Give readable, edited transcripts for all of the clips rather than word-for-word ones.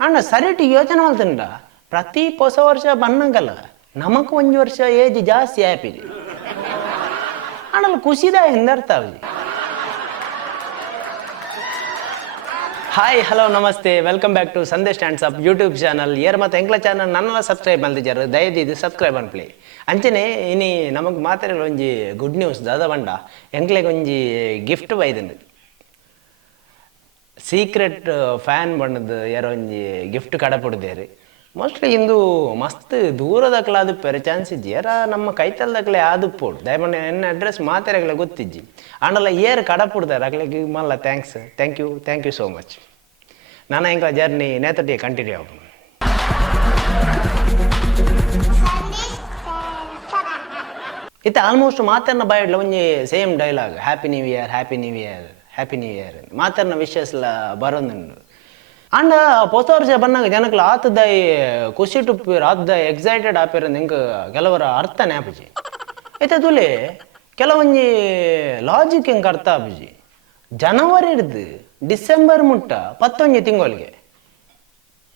ಅಣ್ಣ ಸರಿಟಿ ಯೋಚನೆ ಮಾಡ್ತಂಡ ಪ್ರತಿ ಹೊಸ ವರ್ಷ ಬನ್ನಂಗಲ್ಲ ನಮಕ್ ಒಂದು ವರ್ಷ ಏಜ್ ಜಾಸ್ತಿ ಆಯ್ಪಿದೆ ಅಣ್ಣಲ್ಲಿ ಖುಷಿದ ಹಿಂದರ್ಥ ಅವಜಿ. ಹಾಯ್ ಹಲೋ ನಮಸ್ತೆ, welcome back to Sandesh stands up YouTube channel. ಏರ್ ಮತ್ತು ಎಂಕ್ಲ ಚಾನಲ್ ನನ್ನೆಲ್ಲ ಸಬ್ಸ್ಕ್ರೈಬ್ ಮಾಡ್ತಿದ್ದಾರೆ, ದಯದಿದ್ದು ಸಬ್ಸ್ಕ್ರೈಬ್ ಅನ್ಪ್ಲಿ. ಅಂಚನೆ ಇನಿ ನಮಗೆ ಮಾತಾಡಲು ಒಂಜಿ ಗುಡ್ ನ್ಯೂಸ್ ದಾದ ಬಂಡ ಎಂಕ್ಲೆಗೆ ಒಂಜಿ ಗಿಫ್ಟ್ ಬೈದನು. ಸೀಕ್ರೆಟ್ ಫ್ಯಾನ್ ಬಣ್ಣದ ಯಾರೋ ಒಂಜಿ ಗಿಫ್ಟ್ ಕಡಪಡ್ದೇರಿ. ಮೋಸ್ಟ್ಲಿ ಇಂದು ಮಸ್ತ್ ದೂರದಕ್ಲೆ ಅದು ಪೆರೆ ಚಾನ್ಸ್ ಇಜ್ಜಿ. ಯಾರ ನಮ್ಮ ಕೈತಲ್ದಕ್ಲೆ ಅದು ಪೋಡು ದಯಮಾಡಿ ಎನ್ನ ಅಡ್ರೆಸ್ ಮಾತಾಡಕ್ಲೆ ಗೊತ್ತಿಜ್ಜಿ. ಆಂಡಲ್ಲ ಏರ್ ಕಡಪಡ್ದಾರೆ ಅಕ್ಲೆಗೆ ಮಲ್ಲ ಥ್ಯಾಂಕ್ ಯು ಸೋ ಮಚ್. ನಾನು ಎಂಕ್ಲ ಜರ್ನಿ ನೇತಟಿಗೆ ಕಂಟಿನ್ಯೂ ಆಗ. ಇತ್ತೆ ಆಲ್ಮೋಸ್ಟ್ ಮಾತನ್ನ ಬಾಯಿಡ್ಲ ಒಂಜಿ same dialogue, happy new year ಮಾತನ್ನ ವಿಶೇಷಲ ಬರೋದುಂಡು. ಅಂಡ ಹೊಸ ವರ್ಷ ಬಂದಾಗ ಜನಕ್ಲ ಆತದಾಯಿ ಖುಷಿ ಟುಪ್ಪಿರ್ ಆತದಾಯಿ ಎಕ್ಸೈಟೆಡ್ ಆಪಿರ ನಿಂಗೆ ಕೆಲವರ ಅರ್ಥ ನ್ಯಾಪಜಿ. ಐತೆ ತುಲೆ ಕೆಲವೊಂಜಿ ಲಾಜಿಕ್ ಹೆಂಗೆ ಅರ್ಥ ಆಪಜಿ. ಜನವರಿ ಹಿಡ್ದು ಡಿಸೆಂಬರ್ ಮುಟ್ಟ 11 ತಿಂಗಳಿಗೆ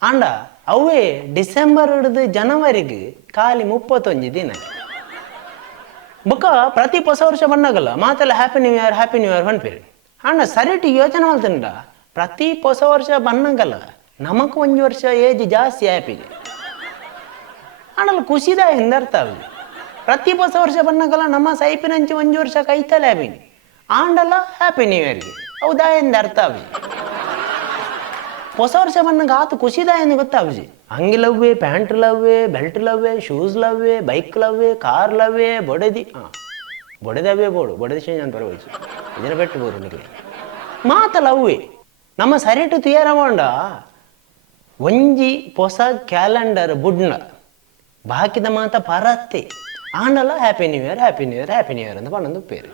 ಅಂಡ ಅವೇ ಡಿಸೆಂಬರ್ ಹಿಡ್ದು ಜನವರಿಗೆ ಖಾಲಿ 31 ದಿನ. ಬೊಕ್ಕ ಪ್ರತಿ ಹೊಸ ವರ್ಷ ಬಂದಾಗಲ್ಲ ಮಾತೆಲ್ಲ ಹ್ಯಾಪಿ ನ್ಯೂ ಇಯರ್ ಬಂದ್ಪೇರಿ. ಅಣ್ಣ ಸರಿಟಿ ಯೋಚನೆ ಮಾಡ್ತಂಡ ಪ್ರತಿ ಹೊಸ ವರ್ಷ ಬನ್ನಂಗಲ್ಲ ನಮಕ್ ಒಂದು ವರ್ಷ ಏಜ್ ಜಾಸ್ತಿ ಆಯ್ಪಿದೆ ಅಣ್ಣಲ್ಲಿ ಖುಷಿದ ಹಿಂದರ್ಥ ಅವಜಿ. ಪ್ರತಿ ಹೊಸ ವರ್ಷ ಬನ್ನಗಲ್ಲ ನಮ್ಮ ಸೈಪಿನಂಚಿ 1 ವರ್ಷ ಕೈತಲೆ ಆಬಿನಿ ಆಂಡಲ್ಲ ಹ್ಯಾಪಿ ನ್ಯೂ ಇಯರ್ಗೆ ಹೌದಾ ಎಂದು ಅರ್ಥ ಅವಜಿ. ಹೊಸ ವರ್ಷ ಬನ್ನಂಗ ಆತು ಖುಷಿದ ಎಂದು ಗೊತ್ತಾವಜಿ. ಅಂಗಿ ಲವ್ವೇ, ಪ್ಯಾಂಟ್ ಲವ್ವೇ, ಬೆಲ್ಟ್ ಲವ್ವೇ, ಶೂಸ್ ಲವ್ವೇ, ಬೈಕ್ ಲವ್ವೇ, ಕಾರ್ ಲವ್ವೇ, ಬೊಡೆದವೇ ಬೋಡು ಬೊಡೆದ ಚೇಂಜ್ ಅಂತ ಬರవచ్చు ಇದನ್ನ ಬೆಟ್ಟು ಬೋರು ನಿಮಗೆ ಮಾತ ಲವ್ವೇ. ನಮ್ಮ ಸರಿಟು ತಯಾರ ಮಾಡ ಒಂಜಿ ಹೊಸ ಕ್ಯಾಲೆಂಡರ್ ಬುಡ್ನ ಬಾಕಿದ ಮಾತ ಪರತ್ತೆ ಆಂಡಲ್ಲ ಹ್ಯಾಪಿ ನ್ಯೂ ಇಯರ್ ಅಂತ ಪಣ್ಣೊಂದು ಪೇರು.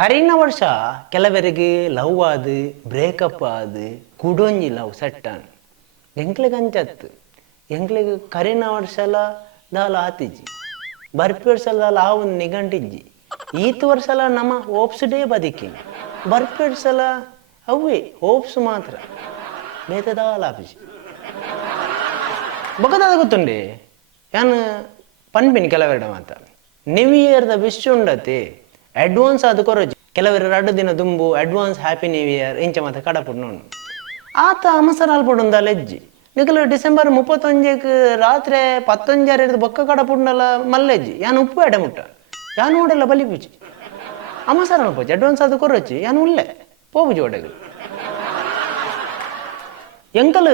ಕರೀನ ವರ್ಷ ಕೆಲವರಿಗೆ ಲವ್ ಆದು ಬ್ರೇಕಪ್ ಆದು ಕುಡೊಂಜಿ ಲವ್ ಸೆಟ್ ಆನ್ ಎಂಕ್ಲೆಗೆ ಅಂಚತ್ತು. ಎಂಕ್ಲೆಗೆ ಕರೀನ ವರ್ಷಲ ದಾಲ ಆತಿಜ್ಜಿ, ಬರ್ಪಿ ವರ್ಷಲ ದಾಲ ಆ ಒಂದು ನಿಘಂಟಿಜ್ಜಿ. ಈತ್ ವರ್ಷಲ ನಮ್ಮ ಹೋಪ್ಸ್ ಡೇ ಬದುಕಿ ಬರ್ಪಿ ವರ್ಷಲ ಅವೇ ಹೋಪ್ಸ್ ಮಾತ್ರ ಬೇತದಾಲ ಆಪಿಜಿ. ಬೊಕ್ಕದಾದ ಗೊತ್ತುಂಡೆ ಯಾನು ಪನ್ಪಿನಿ ಕೆಲವೆರಡ ಮಾತ ನ್ಯೂ ಇಯರ್ದ ವಿಶ್ ಉಂಡತೆ ಅಡ್ವಾನ್ಸ್ ಅದು ಕೊರಜಿ. ಕೆಲವರು 2 ದಿನ ದುಂಬು ಅಡ್ವಾನ್ಸ್ ಹ್ಯಾಪಿ ನ್ಯೂ ಇಯರ್ ಇಂಚ ಮಾತ ಕಡಪುಡು ನೋಡು ಆತ ಅಮಸರ ಅಲ್ಪಡುಂದ ಲೆಜ್ಜಿ. ನಿಖಲು ಡಿಸೆಂಬರ್ 31 ರಾತ್ರಿ 11 ಬೊಕ್ಕ ಕಡಪುಂಡಲ್ಲ ಮಲ್ಲೆಜ್ಜಿ ಯಾನು ಉಪ್ಪು ಎಡೆ ಮುಟ್ಟ ಯಾನು ಓಡೆಲ್ಲ ಬಲಿಪುಜಿ ಅಮಸರ ಅನ್ಪೋಜಿ ಅಡ್ವಾನ್ಸ್ ಅದು ಕೊರಚಿ ಯಾನು ಉಲ್ಲೆ ಪೋಬುಜಿ ಒಡೆಗೆ ಎಂಕಲ್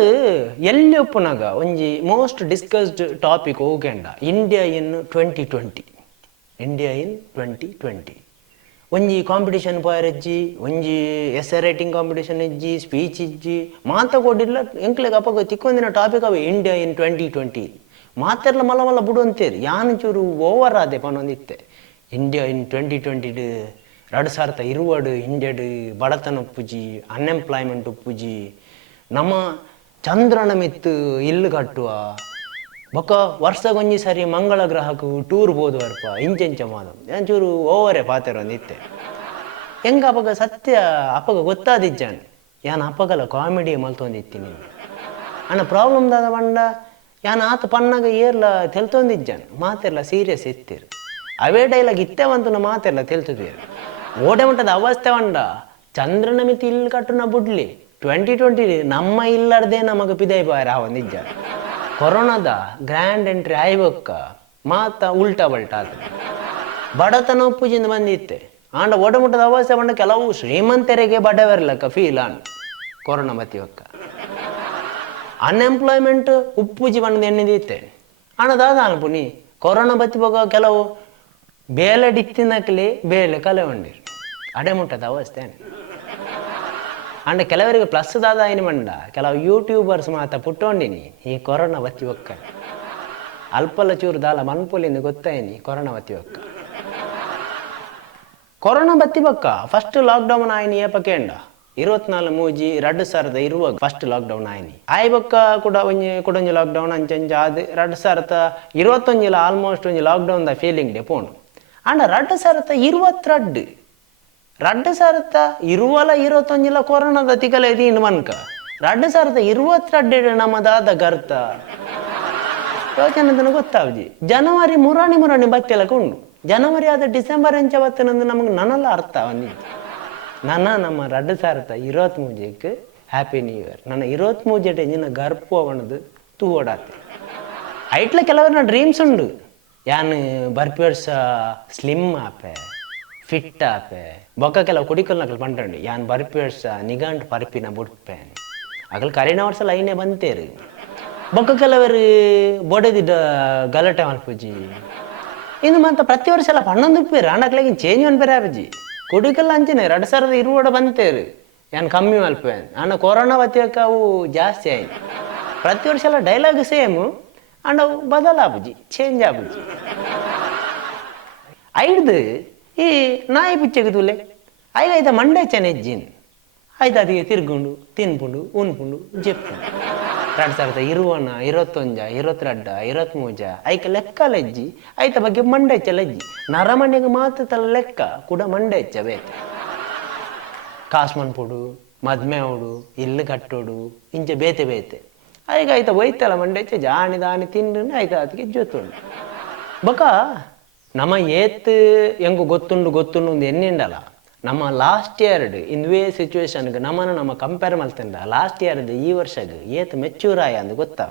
ಎಲ್ಲಿ ಒಪ್ಪುನಾಗ ಒಂಜಿ ಮೋಸ್ಟ್ ಡಿಸ್ಕಸ್ಡ್ ಟಾಪಿಕ್ ಹೋಗಂಡ ಇಂಡಿಯಾ ಇನ್ 2020 ಒಂಜಿ ಕಾಂಪಿಟೇಷನ್ ಪಾಯರಜ್ಜಿ, ಒಂಜಿ ಎಸ್ಸೆ ರೈಟಿಂಗ್ ಕಾಂಪಿಟೇಷನ್ ಇಜ್ಜಿ, ಸ್ಪೀಚ್ ಇಜ್ಜಿ ಮಾತ ಕೊಡಿಲ್ಲ ಎಂಕ್ಲೆಗೆ ಅಪ್ಪಗ ತಿಕ್ಕೊಂದಿನ ಟಾಪಿಕ್ ಅವೆ ಇಂಡಿಯಾ ಇನ್ 2020 ಮಾತೆಲ್ಲ ಮಲ್ಲ ಬಿಡು ಅಂತೇರಿ ಯಾನು ಚೂರು ಓವರ್ ಆದೆ ಪನ್ನೊಂದಿತ್ತೆ. ಇಂಡಿಯಾ ಇನ್ 2020 2020 ಇಂಡಿಯಾಡ್ ಬಡತನ ಉಪ್ಪುಜಿ, ಅನ್ಎಂಪ್ಲಾಯ್ಮೆಂಟ್ ಉಪ್ಪುಜಿ, ನಮ್ಮ ಚಂದ್ರನ ಮಿತ್ತು ಇಲ್ಲು ಕಟ್ಟುವ ಬೊಕ್ಕ ವರ್ಷಗೊಂಜಿ ಸರಿ ಮಂಗಳ ಗ್ರಹಕ್ಕೂ ಟೂರ್ ಬೋದುವರ್ಪ ಇಂಚೆಂಚ ಮಾದ ಚೂರು ಓವರೇ ಪಾತೆರೊಂದಿತ್ತೆ. ಹೆಂಗ ಅಪ್ಪಗ ಸತ್ಯ ಅಪ್ಪಗ ಗೊತ್ತಾದಿಜ್ಜಾನ್ ಯಾನು ಅಪ್ಪಗಲ ಕಾಮಿಡಿ ಮಲ್ತೊಂದಿತ್ತೀನಿ ಅಣ್ಣ ಪ್ರಾಬ್ಲಮ್ ದಾದ ಬಂಡ ಯಾನು ಆತ ಪನ್ನಾಗ ಏರ್ಲ ತೆಲ್ತೊಂದಿಜ್ಜಾನ್ ಮಾತೆಲ್ಲ ಸೀರಿಯಸ್ ಇತ್ತೀರು ಅವೇ ಡೈಲಾಗ್ ಇತ್ತೇವಂತನ ಮಾತೆಲ್ಲ ತೆಲ್ತಿದ್ದೀರು. ಓಡೆ ಮಟ್ಟದ ಅವಸ್ಥೆ ಬಂಡ ಚಂದ್ರನ ಮಿತಿ ಇಲ್ಲಿ ಕಟ್ಟುನ ಬುಡ್ಲಿ 2020 ನಮ್ಮ ಇಲ್ಲರ್ದೇ ನಮಗೆ ಪಿದೈ ಬಾರ ಒಂದಿಜ್ಜ ಕೊರೋನಾದ ಗ್ರ್ಯಾಂಡ್ ಎಂಟ್ರಿ ಆಯ್ಬಕ್ಕ ಮಾತ ಉಲ್ಟಾ ಬಲ್ಟಾ ಆತ ಬಡತನ ಉಪ್ಪುಜಿಂದ ಬಂದಿತ್ತೆ ಆಂಡ ಓಡೆ ಮುಟ್ಟದ ಅವಸ್ಥೆ ಬಂಡ ಕೆಲವು ಶ್ರೀಮಂತರಿಗೆ ಬಡವರ್ಲಕ್ಕ ಫೀಲ್ ಆಂಡ್ ಕೊರೋನಾ ಬತ್ತಿವಕ್ಕ ಅನ್ಎಂಪ್ಲಾಯ್ಮೆಂಟ್ ಉಪ್ಪುಜಿ ಬಂದ ಎಣ್ಣಿದಿತ್ತೆ ಆಣದಾದ ಅನ್ಪುನಿ ಕೊರೋನಾ ಬತ್ತಿವಾಗ ಕೆಲವು ಬೇಲೆ ಡಿತ್ತಿನಕ್ಲಿ ಬೇಲೆ ಕಲೆ ಉಂಡಿರು ಅಡೆ ಮುಟ್ಟದ ಅವಸ್ಥೆ ಅಂಡ ಕೆಲವರಿಗೆ ಪ್ಲಸ್ ದಾದ ಏನು ಮಂಡ ಕೆಲವು ಯೂಟ್ಯೂಬರ್ಸ್ ಮಾತ ಪುಟ್ಟೊಂಡಿನಿ ಈ ಕೊರೋನಾ ಬತ್ತಿ ಒಕ್ಕ ಅಲ್ಪಲ ಚೂರು ದಾಲ ಮನ್ಪುಲಿಂದ ಗೊತ್ತಾಯಿನಿ ಕೊರೋನಾ ಬತ್ತಿ ಒಕ್ಕ ಕೊರೋನಾ ಬತ್ತಿ ಬಕ್ಕ ಫಸ್ಟ್ ಲಾಕ್ಡೌನ್ ಆಯ್ನಿ ಏಪಕೇಂಡ 24 ಮೂಜಿ 2020 ಫಸ್ಟ್ ಲಾಕ್ಡೌನ್ ಆಯ್ನಿ ಆಯ್ ಬಕ್ಕ ಕೂಡ ಒಂಜಿ ಲಾಕ್ಡೌನ್ ಅಂಚಂಚ ಅದು 2021 ಆಲ್ಮೋಸ್ಟ್ ಒಂಜಿ ಲಾಕ್ಡೌನ್ ದ ಫೀಲಿಂಗ್ ಡೆ ಪೋಣು ಅಂಡ 2022 2021 ಕೊರೋನಾದ ತಿಕಲೆ ಇನ್ನು ಮನ್ಕ 2022 ನಮ್ಮದಾದ ಗರ್ತ ಯೋಚನೆ ಗೊತ್ತಾವ್ಜಿ ಜನವರಿ ಮುರಾಣಿ ಬತ್ತೆಲಕ ಉಂಡು ಜನವರಿ ಆದ ಡಿಸೆಂಬರ್ ಎಂಚವತ್ತನಂದು ನಮಗೆ ನನ್ನಲ್ಲ ಅರ್ಥ ಬಂದಿದ್ದು ನಮ್ಮ 2023 ಹ್ಯಾಪಿ ನ್ಯೂ ಇಯರ್ ನನ್ನ 23 ಎಂಜಿನ ಗರ್ಪು ಅವನದು ತೂ ಓಡಾತೆ ಐಟ್ಲ ಕೆಲವರ ಡ್ರೀಮ್ಸ್ ಉಂಡು ಯಾನ್ ಬರ್ಪಿ ವರ್ಷ ಸ್ಲಿಮ್ ಆಪೆ ಫಿಟ್ ಆಪೆ ಬೊಕ್ಕ ಕೆಲವು ಕುಡಿಕಲ್ನಕಲ್ ಪಂಟಂಡು ಯಾನ್ ಬರ್ಪಿ ವರ್ಷ ನಿಗಾಂಟ್ ಪರ್ಪಿನ ಬುಡ್ಪೆ ಅಕಲ್ ಕರಿನ ವರ್ಷ ಲೈನೇ ಬಂತೇರು ಬೊಕ್ಕ ಕೆಲವರು ಬೊಡೆದಿದ್ದ ಗಲಾಟೆ ಮಲ್ಪುಜಿ ಇನ್ನು ಮತ್ತೆ ಪ್ರತಿ ವರ್ಷ ಎಲ್ಲ ಪಣ್ಣೊಂದುಪ್ಪೇರು ಅಣ್ಣಕ್ಲಾಗಿ ಚೇಂಜ್ ಅನ್ಪೇರೆ ಆಪಜಿ ಕುಡಿಕಲ್ಲ ಅಂಚನೆ 2020 ಬಂತೇರು ಯಾನ್ ಕಮ್ಮಿ ಮಲ್ಪೆ ಅಣ್ಣ ಕೊರೋನಾ ಬತ್ತಿಯಕ್ಕ ಅವು ಜಾಸ್ತಿ ಆಯ್ತು ಪ್ರತಿ ವರ್ಷ ಎಲ್ಲ ಡೈಲಾಗ್ ಸೇಮು ಅಂಡ್ ಅವು ಬದಲಾಪುಜಿ ಚೇಂಜ್ ಆಪುಜಿ ಐಡ್ದು ಈ ನಾಯಿ ಪುಚ್ಚೆಗೆ ತುಲೆ ಐದಾಯ್ತ ಮಂಡೆ ಚೆನ್ನೆಜ್ಜಿನ್ ಆಯ್ತು ಅದಕ್ಕೆ ತಿರ್ಗುಂಡು ತಿನ್ಪುಂಡು ಉನ್ಪುಂಡು ಜೆಪ್ಪುಂಡು 2020 21 22 23 ಐಕ ಲೆಕ್ಕ ಲೆಜ್ಜಿ ಐತ ಬಗ್ಗೆ ಮಂಡೆ ಹೆಚ್ಚ ಲೆಜ್ಜಿ ನರಮನೆಗೆ ಮಾತ್ರ ತಲ ಲೆಕ್ಕ ಕೂಡ ಮಂಡೆ ಹೆಚ್ಚ ಬೇತೆ ಕಾಸ್ಮನ್ ಪುಡು ಮದ್ಮೆ ಅವಡು ಇಲ್ಲು ಕಟ್ಟೋಡು ಇಂಚೆ ಬೇತೆ ಐಗ ಆಯ್ತ ಒಯ್ತಲ್ಲ ಮಂಡೆ ಹೆಚ್ಚ ಜಾಣಿ ದಾಣಿ ತಿಂಡು ಆಯ್ತ ಅದಕ್ಕೆ ಜೊತ್ತುಂಡು ಬೊಕ ನಮ್ಮ ಏತ್ ಹೆಂಗು ಗೊತ್ತುಂಡು ಒಂದು ಎನ್ನಿಂಡಲ್ಲ ನಮ್ಮ ಲಾಸ್ಟ್ ಇಯರ್ಡ್ ಇಂದುವೇ ಸಿಚುವೇಶನ್ಗೆ ನಮ್ಮ ಕಂಪೇರ್ ಮಲ್ತಿಂದ ಲಾಸ್ಟ್ ಇಯರ್ದು ಈ ವರ್ಷಗೆ ಏತ್ ಮೆಚ್ಯೂರ್ ಆಯ ಅಂದು ಗೊತ್ತಾವ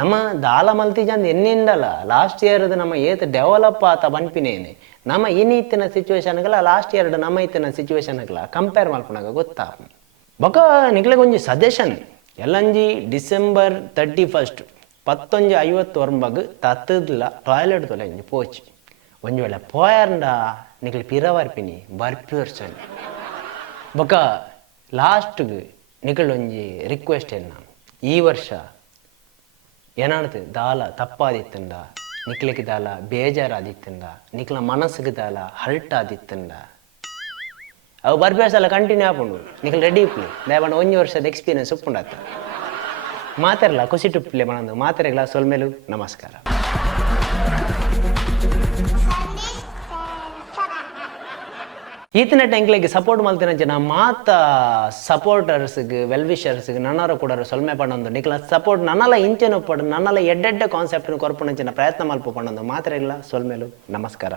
ನಮ್ಮ ದಾಲ ಮಲ್ತಿಜಂದು ಎನ್ನಿಂಡಲ್ಲ ಲಾಸ್ಟ್ ಇಯರ್ದು ನಮ್ಮ ಏತ್ ಡೆವಲಪ್ ಆತ ಬನ್ಪಿನೇನೆ ನಮ್ಮ ಇನ್ನಿತ್ತಿನ ಸಿಚುವೇಶನ್ಗಳ ಲಾಸ್ಟ್ ಇಯರ್ಡ್ ನಮ್ಮ ಇತ್ತಿನ ಸಿಚುವೇಶನ್ಗಳ ಕಂಪೇರ್ ಮಲ್ಪನಾಗ ಗೊತ್ತಾವ ಬೊಕ ನಿಕ್ಲೆಗೊಂಜಿ ಸಜೆಷನ್ ಎಲ್ಲಂಜಿ ಡಿಸೆಂಬರ್ 31 11:59 ತತ್ತದ್ಲ ಟಾಯ್ಲೆಟ್ ತೊಲೆಂಜಿ ಪೋಚಿ ಒಂಜಿ ವೇಳೆ ಪೋಯರ್ಂಡ ನಿಕ್ಲಿ ಪಿರವರ್ಪಿನಿ ಬರ್ಪಿ ವರ್ಷನ್ ಬೊಕ ಲಾಸ್ಟ್ಗೆ ನಿಕಳೊಂಜಿ ರಿಕ್ವೆಸ್ಟ್ ಏನ ಈ ವರ್ಷ ಏನಾಡ್ತು ದಾಲ ತಪ್ಪಾದಿತ್ತಂಡ ನಿಕ್ಲಿಗೆ ದಾಲ ಬೇಜಾರಾದಿತ್ತಂಡ ನಿಕ್ಲ ಮನಸ್ಸಿಗೆ ದಾಲ ಹರ್ಟ್ ಆದಿತ್ತಂಡ ಅವು ಬರ್ಪಿ ವರ್ಷ ಎಲ್ಲ ಕಂಟಿನ್ಯೂ ಆಪುಂಡು ನಿಕ್ಲು ರೆಡಿ ಇಪ್ಲಿ ದಯಮಾಡಿ ಒಂಜಿ ವರ್ಷದ ಎಕ್ಸ್ಪೀರಿಯನ್ಸ್ ಉಪ್ಪುಂಡತ್ತ ಮಾತಾರಲ್ಲ ಕುಸಿಟುಪ್ಲೆ ಮನಂದು ಮಾತಾರೆಗಳ ಸೊಲ್ಮೇಲು ನಮಸ್ಕಾರ ಈತಿನ ಟೆಂಕ್ಲೆಗೆ ಸಪೋರ್ಟ್ ಮಲ್ತಿನ ಜನ ಮಾತ ಸಪೋರ್ಟರ್ಸ್ಗೆ ವೆಲ್ವಿಷರ್ಸ್ಗೆ ನನ್ನರ ಕೂಡ ಸೊಲ್ಮೆ ಪಣ್ಣೊಂದು ನಿಕ್ಲ ಸಪೋರ್ಟ್ ನನ್ನಲ್ಲ ಇಂಚೆನು ಪಡು ನನ್ನಲ್ಲ ಎಡ್ಡೆಡ್ಡೆ ಕಾನ್ಸೆಪ್ಟ್ನ ಕೊರ್ಪುಣಂಚಿನ ಪ್ರಯತ್ನ ಮಲ್ಪ ಪಣ್ಣೊಂದು ಮಾತ್ರೆಗಳ ಸೊಲ್ಮೇಲು ನಮಸ್ಕಾರ.